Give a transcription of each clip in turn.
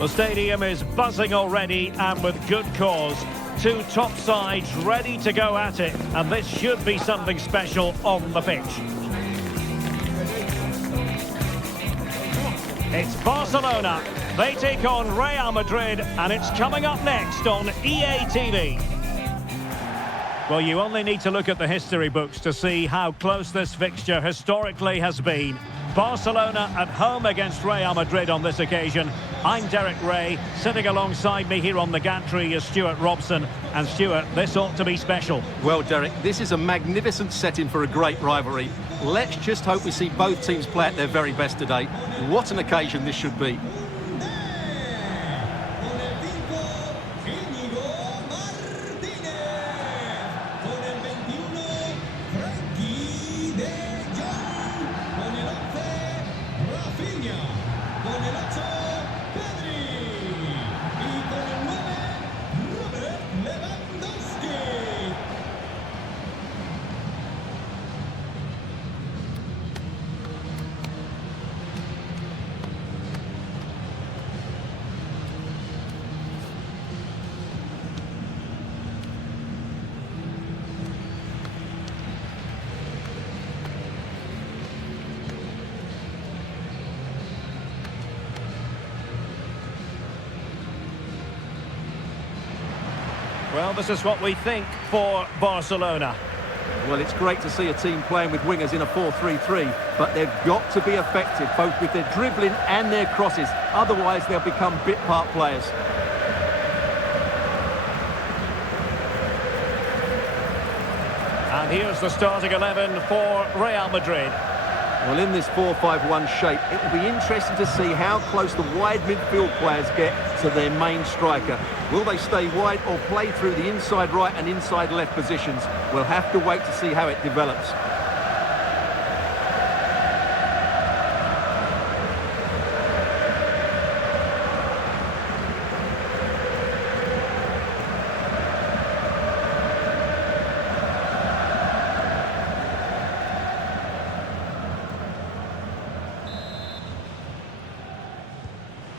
The stadium is buzzing already, and with good cause. Two top sides ready to go at it, and this should be something special on the pitch. It's Barcelona. They take on Real Madrid, and it's coming up next on EA TV. Well, you only need to look at the history books to see how close this fixture historically has been. Barcelona at home against Real Madrid on this occasion. I'm Derek Ray. Sitting alongside me here on the gantry is Stuart Robson. And Stuart, this ought to be special. Well, Derek, this is a magnificent setting for a great rivalry. Let's just hope we see both teams play at their very best today. What an occasion this should be. Well, this is what we think for Barcelona. Well, it's great to see a team playing with wingers in a 4-3-3, but they've got to be effective, both with their dribbling and their crosses. Otherwise, they'll become bit-part players. And here's the starting 11 for Real Madrid. Well, in this 4-5-1 shape, it will be interesting to see how close the wide midfield players get to their main striker. Will they stay wide or play through the inside right and inside left positions? We'll have to wait to see how it develops.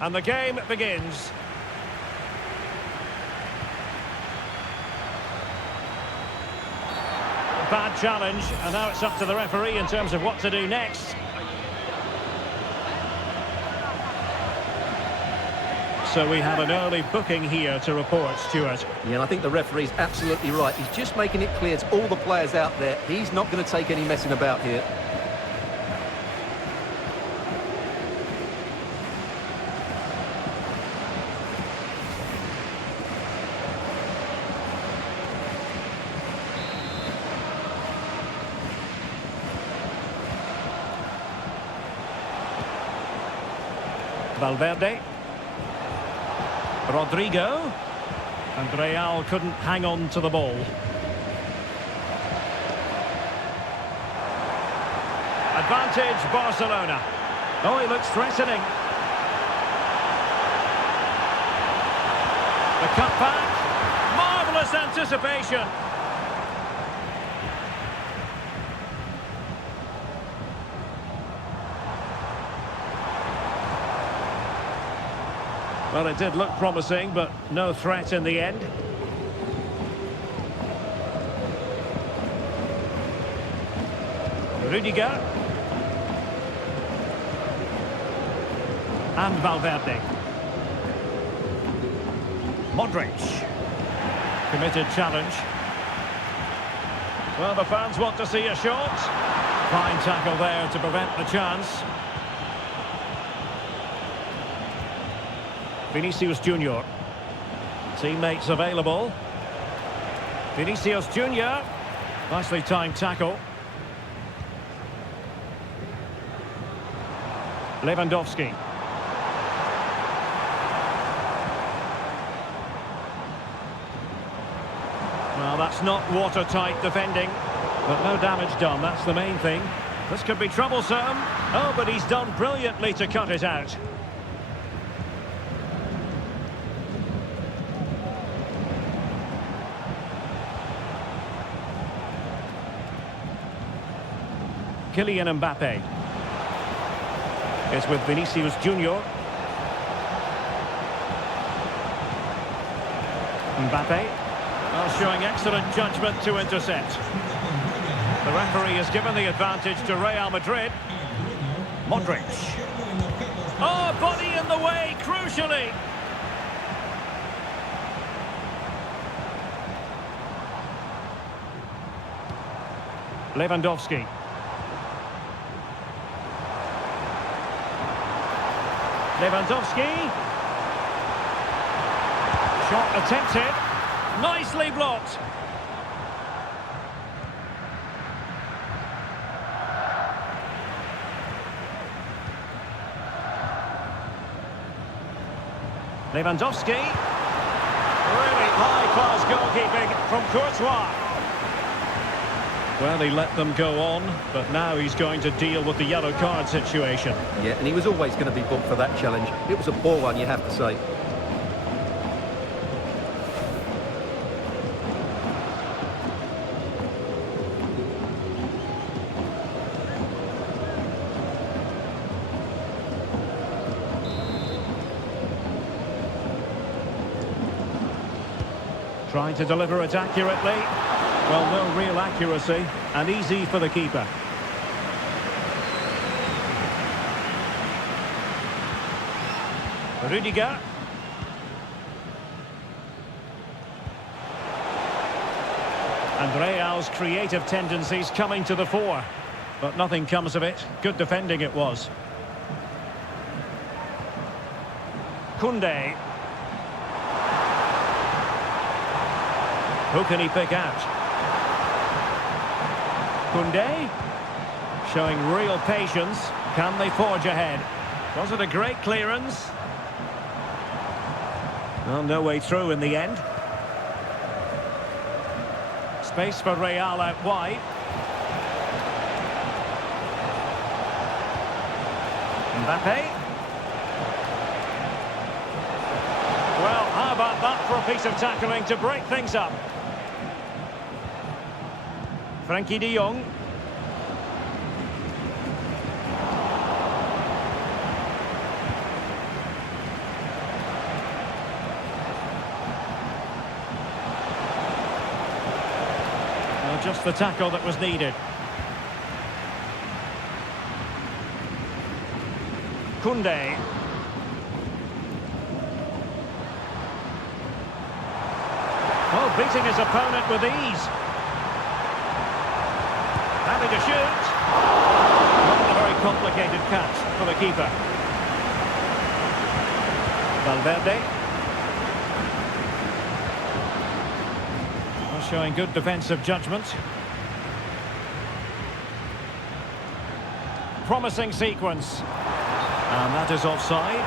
And the game begins. Bad challenge, and now it's up to the referee in terms of what to do next. So we have an early booking here to report, Stuart. Yeah, and I think the referee's absolutely right. He's just making it clear to all the players out there, he's not going to take any messing about here. Valverde. Rodrigo. And Real couldn't hang on to the ball. Advantage Barcelona. Oh, he looks threatening. The cutback. Marvellous anticipation. Well, it did look promising, but no threat in the end. Rudiger. And Valverde. Modric. Committed challenge. Well, the fans want to see a shot. Fine tackle there to prevent the chance. Vinicius Junior. Teammates available. Vinicius Junior. Nicely timed tackle. Lewandowski. Well, that's not watertight defending, but no damage done, that's the main thing. This could be troublesome. Oh, but he's done brilliantly to cut it out. Kylian Mbappe is with Vinicius Junior. Mbappe. Well, showing excellent judgment to intercept. The referee has given the advantage to Real Madrid. Modric. Oh, body in the way, crucially. Lewandowski. Lewandowski. Shot attempted. Nicely blocked. Lewandowski. Really high-class goalkeeping from Courtois. Well, he let them go on, but now he's going to deal with the yellow card situation. Yeah, and he was always going to be booked for that challenge. It was a poor one, you have to say. Trying to deliver it accurately. Well, no real accuracy, and easy for the keeper. Rudiger. And Real's creative tendencies coming to the fore. But nothing comes of it. Good defending it was. Koundé. Who can he pick out? Koundé, showing real patience. Can they forge ahead? Was it a great clearance? Well, no way through in the end. Space for Real out wide. Mbappe. Well, how about that for a piece of tackling to break things up? Frankie de Jong. Well, just the tackle that was needed. Koundé. Oh, beating his opponent with ease. Having to shoot. Not a very complicated catch for the keeper. Valverde. Well, showing good defensive judgment. Promising sequence. And that is offside.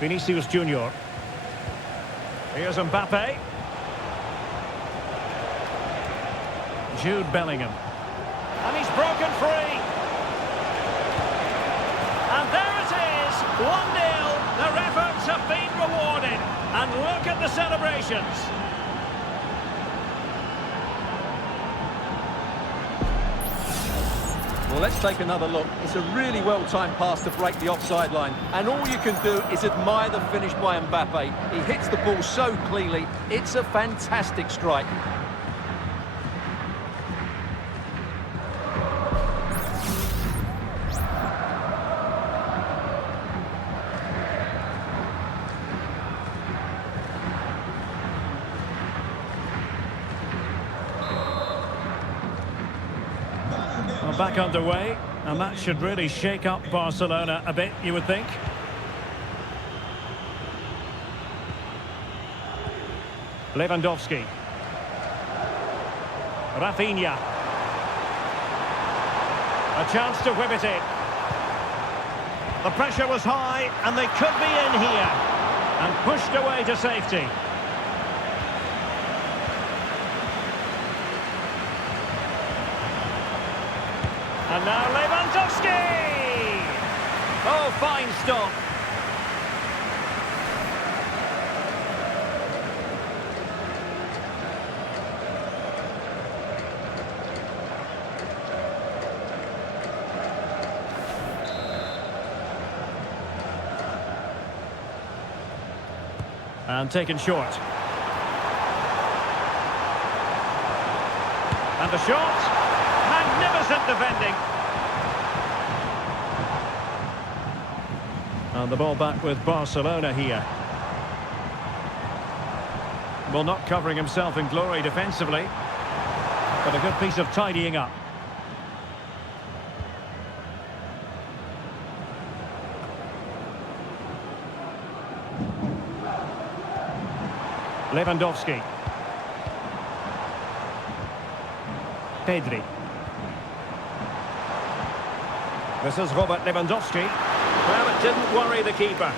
Vinicius Junior. Here's Mbappe. Jude Bellingham. And he's broken free. And there it is, 1-0. Their efforts have been rewarded. And look at the celebrations. Well, let's take another look. It's a really well-timed pass to break the offside line. And all you can do is admire the finish by Mbappe. He hits the ball so cleanly. It's a fantastic strike. Back underway, and that should really shake up Barcelona a bit, you would think. Lewandowski. Rafinha. A chance to whip it in. The pressure was high, and they could be in here. And pushed away to safety. And now Lewandowski! Oh, fine stop. And taken short. And the shot. Magnificent defending. And the ball back with Barcelona here. Well, not covering himself in glory defensively, but a good piece of tidying up. Lewandowski. Pedri. This is Robert Lewandowski. Well, it didn't worry the keeper.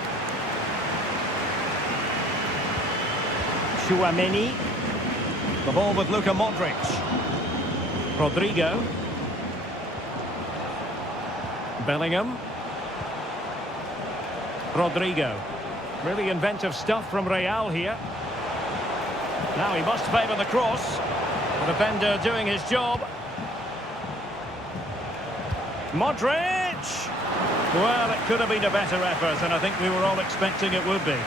Tchouaméni. The ball with Luka Modric. Rodrigo. Bellingham. Rodrigo. Really inventive stuff from Real here. Now he must favour the cross. The defender doing his job. Modric! Well, it could have been a better effort, and I think we were all expecting it would be.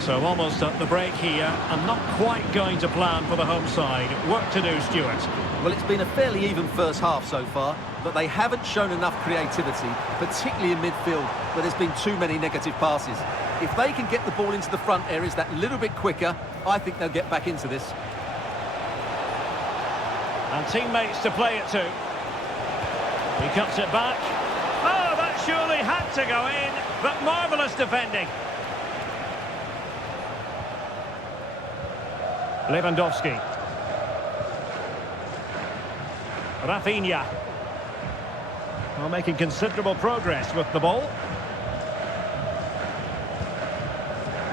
So almost at the break here, and not quite going to plan for the home side. Work to do, Stuart. Well, it's been a fairly even first half so far, but they haven't shown enough creativity, particularly in midfield, where there's been too many negative passes. If they can get the ball into the front areas that little bit quicker, I think they'll get back into this. And teammates to play it to. He cuts it back. Oh, that surely had to go in, but marvellous defending. Lewandowski. Rafinha. Well, making considerable progress with the ball.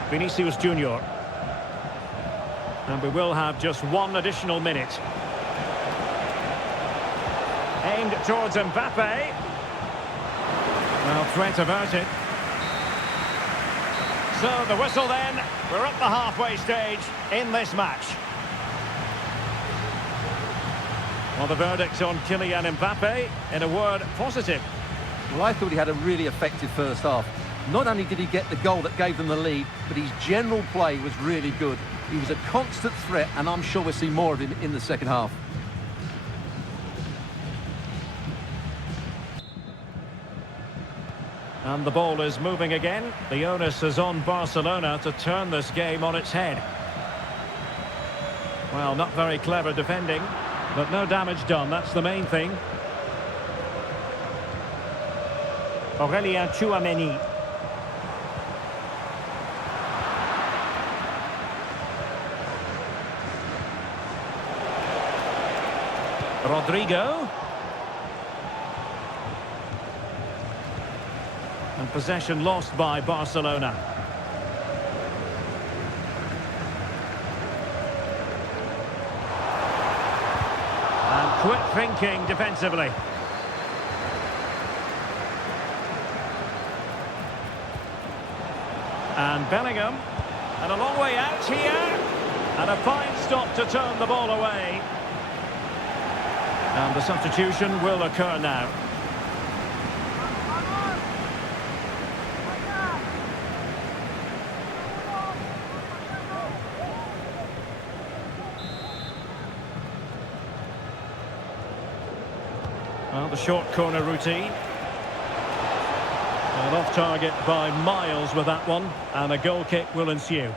Vinicius Junior. And we will have just one additional minute. Aimed towards Mbappe. Well, threat averted. So the whistle then. We're at the halfway stage in this match. Well, the verdict on Kylian Mbappe, in a word, positive. Well, I thought he had a really effective first half. Not only did he get the goal that gave them the lead, but his general play was really good. He was a constant threat, and I'm sure we'll see more of him in the second half. And the ball is moving again. The onus is on Barcelona to turn this game on its head. Well, not very clever defending, but no damage done. That's the main thing. Aurélien Tchouaméni. Rodrigo. And possession lost by Barcelona. And quick thinking defensively. And Bellingham. And a long way out here. And a fine stop to turn the ball away. And the substitution will occur now. Well, the short corner routine. And off target by miles with that one. And a goal kick will ensue.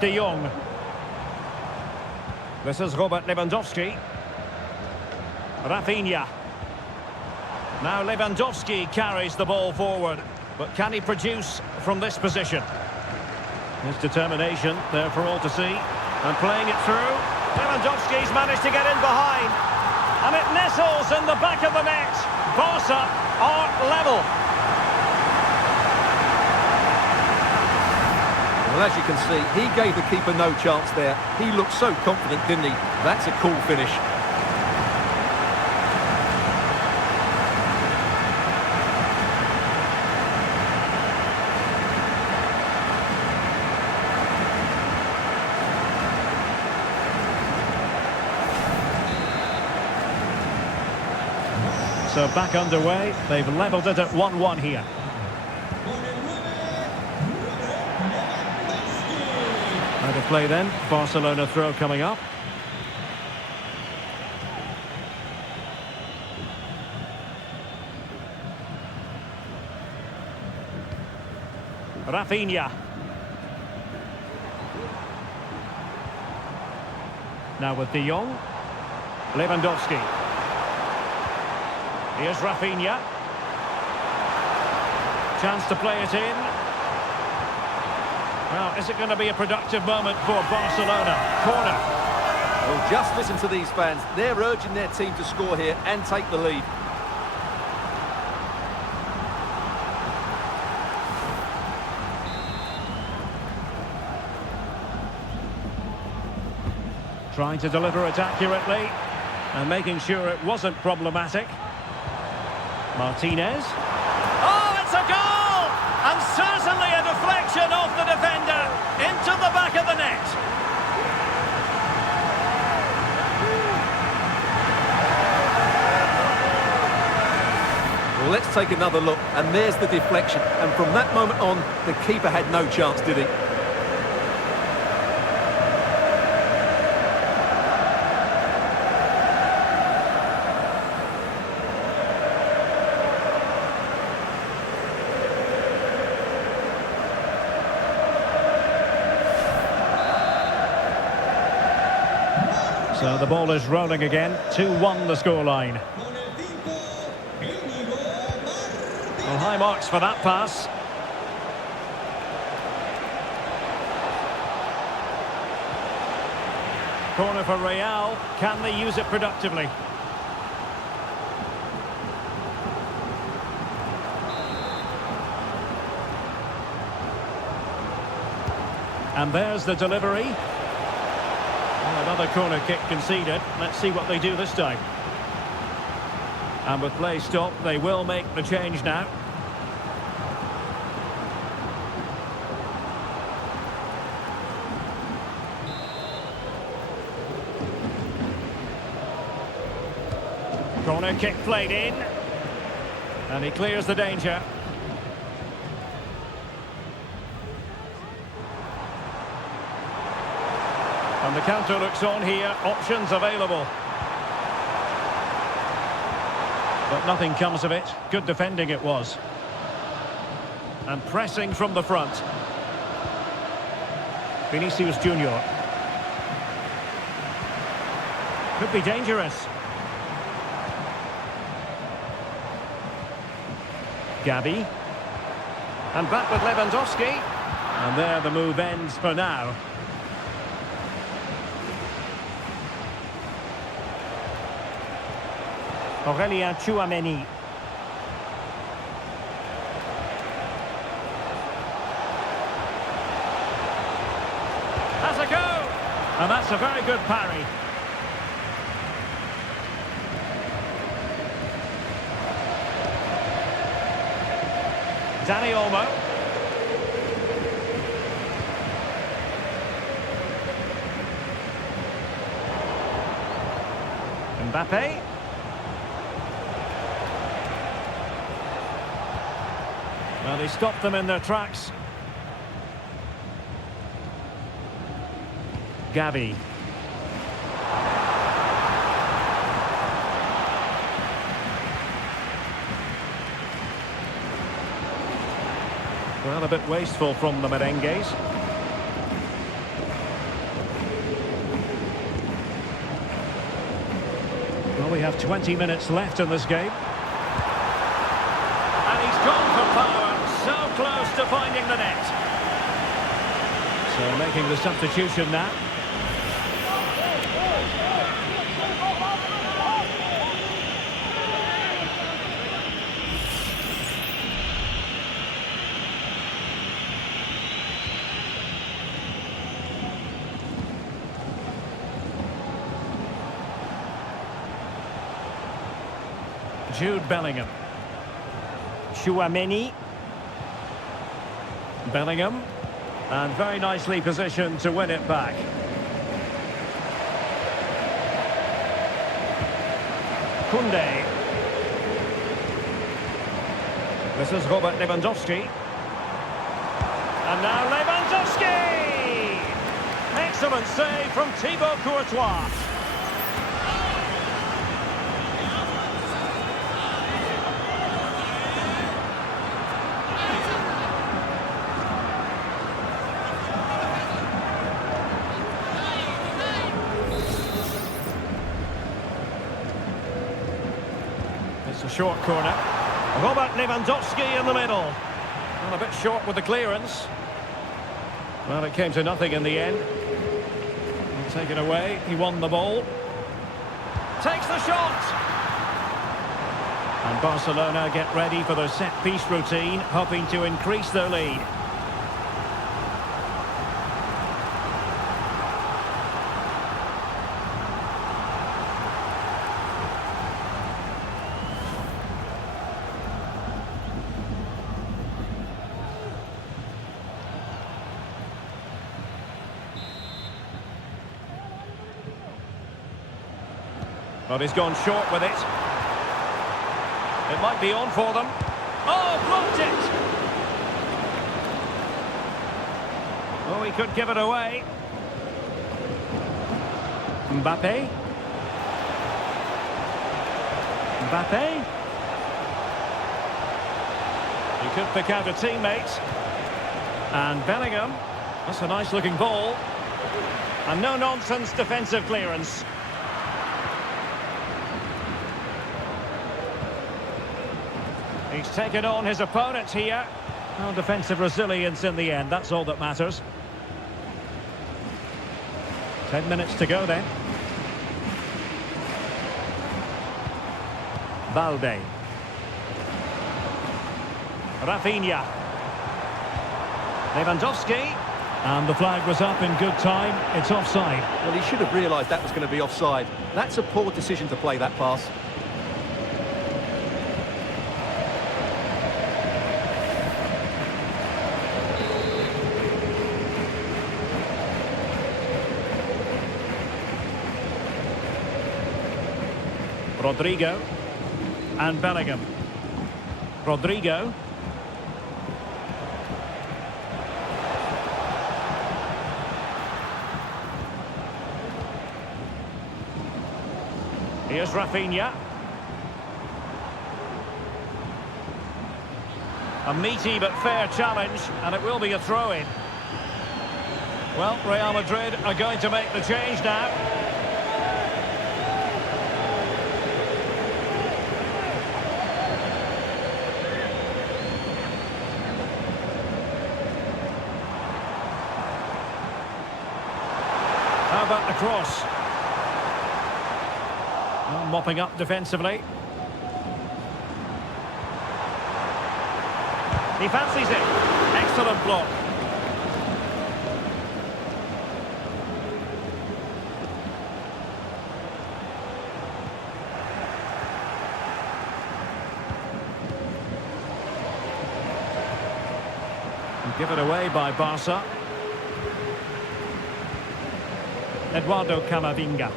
De Jong. This is Robert Lewandowski. Rafinha. Now Lewandowski carries the ball forward. But can he produce from this position? His determination there for all to see. And playing it through. Lewandowski's managed to get in behind. And it nestles in the back of the net. Barca are level. Well, as you can see, he gave the keeper no chance there. He looked so confident, didn't he? That's a cool finish. So back underway. They've levelled it at 1-1 here. Out of play then. Barcelona throw coming up. Rafinha. Now with De Jong. Lewandowski. Here's Rafinha. Chance to play it in. Well, is it going to be a productive moment for Barcelona? Corner. Well, just listen to these fans. They're urging their team to score here and take the lead. Trying to deliver it accurately and making sure it wasn't problematic. Martinez. Oh, it's a goal! And certainly a deflection off the defender into the back of the net. Well, let's take another look. And there's the deflection. And from that moment on, the keeper had no chance, did he? So the ball is rolling again. 2-1 the scoreline. Well, high marks for that pass. Corner for Real. Can they use it productively? And there's the delivery. Another corner kick conceded. Let's see what they do this time. And with play stopped, they will make the change now. Corner kick played in. And he clears the danger. And the counter looks on here, options available. But nothing comes of it. Good defending it was. And pressing from the front. Vinicius Junior. Could be dangerous. Gavi. And back with Lewandowski. And there the move ends for now. Aurelien Tchouameni. Has a go! And that's a very good parry. Dani Olmo. Mbappe. Well, they stopped them in their tracks. Gavi. Well, a bit wasteful from the merengues. Well, we have 20 minutes left in this game. And he's gone for power. So close to finding the net. So making the substitution now. Jude Bellingham. Chouameni. Bellingham. And very nicely positioned to win it back. Koundé. This is Robert Lewandowski. And now Lewandowski! Excellent save from Thibaut Courtois. It's a short corner. Robert Lewandowski in the middle. Well, a bit short with the clearance. Well, it came to nothing in the end. Taken away, he won the ball. Takes the shot! And Barcelona get ready for their set-piece routine, hoping to increase their lead. But he's gone short with it. It might be on for them. Oh, blocked it! Oh, he could give it away. Mbappe. Mbappe. He could pick out a teammate. And Bellingham. That's a nice looking ball. And no-nonsense defensive clearance. He's taken on his opponent here. Well, defensive resilience in the end, that's all that matters. 10 minutes to go then. Balde. Rafinha. Lewandowski. And the flag was up in good time. It's offside. Well, he should have realised that was going to be offside. That's a poor decision to play that pass. Rodrigo and Bellingham. Rodrigo. Here's Rafinha. A meaty but fair challenge, and it will be a throw-in. Well, Real Madrid are going to make the change now. How about the cross? Well, mopping up defensively. He fancies it. Excellent block. And give it away by Barca. Eduardo Camavinga.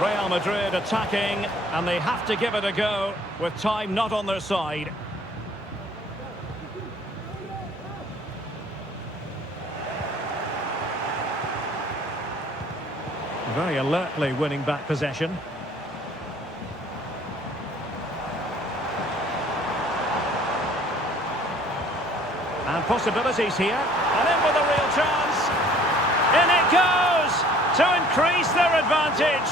Real Madrid attacking, and they have to give it a go with time not on their side. Very alertly winning back possession. And possibilities here, and in with a real chance. In it goes to increase their advantage.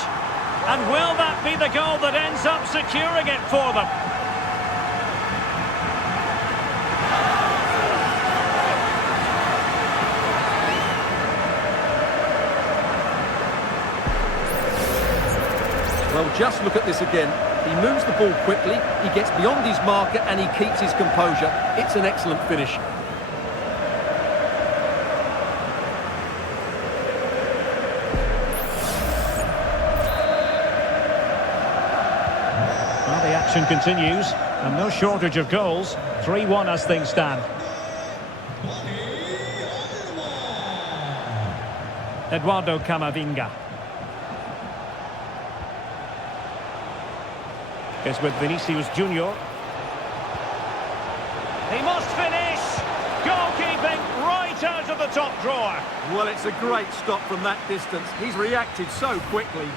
And will that be the goal that ends up securing it for them? Well, just look at this again. He moves the ball quickly, he gets beyond his marker and he keeps his composure. It's an excellent finish. Action continues, and no shortage of goals. 3-1 as things stand. Eduardo Camavinga. Is with Vinicius Junior. He must finish! Goalkeeping right out of the top drawer. Well, it's a great stop from that distance. He's reacted so quickly.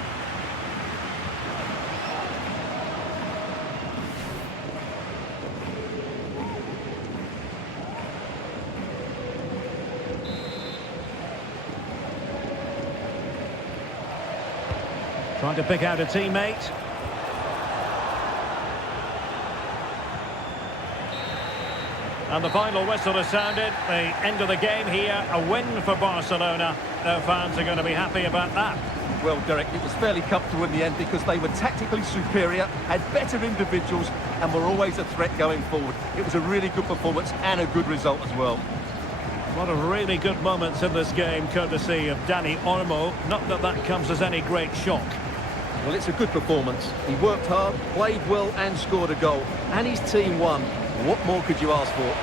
Trying to pick out a teammate. And the final whistle has sounded. The end of the game here. A win for Barcelona. Their fans are going to be happy about that. Well, Derek, it was fairly comfortable in the end because they were tactically superior, had better individuals, and were always a threat going forward. It was a really good performance and a good result as well. A lot of really good moments in this game, courtesy of Dani Olmo. Not that that comes as any great shock. Well, it's a good performance. He worked hard, played well and scored a goal. And his team won. What more could you ask for?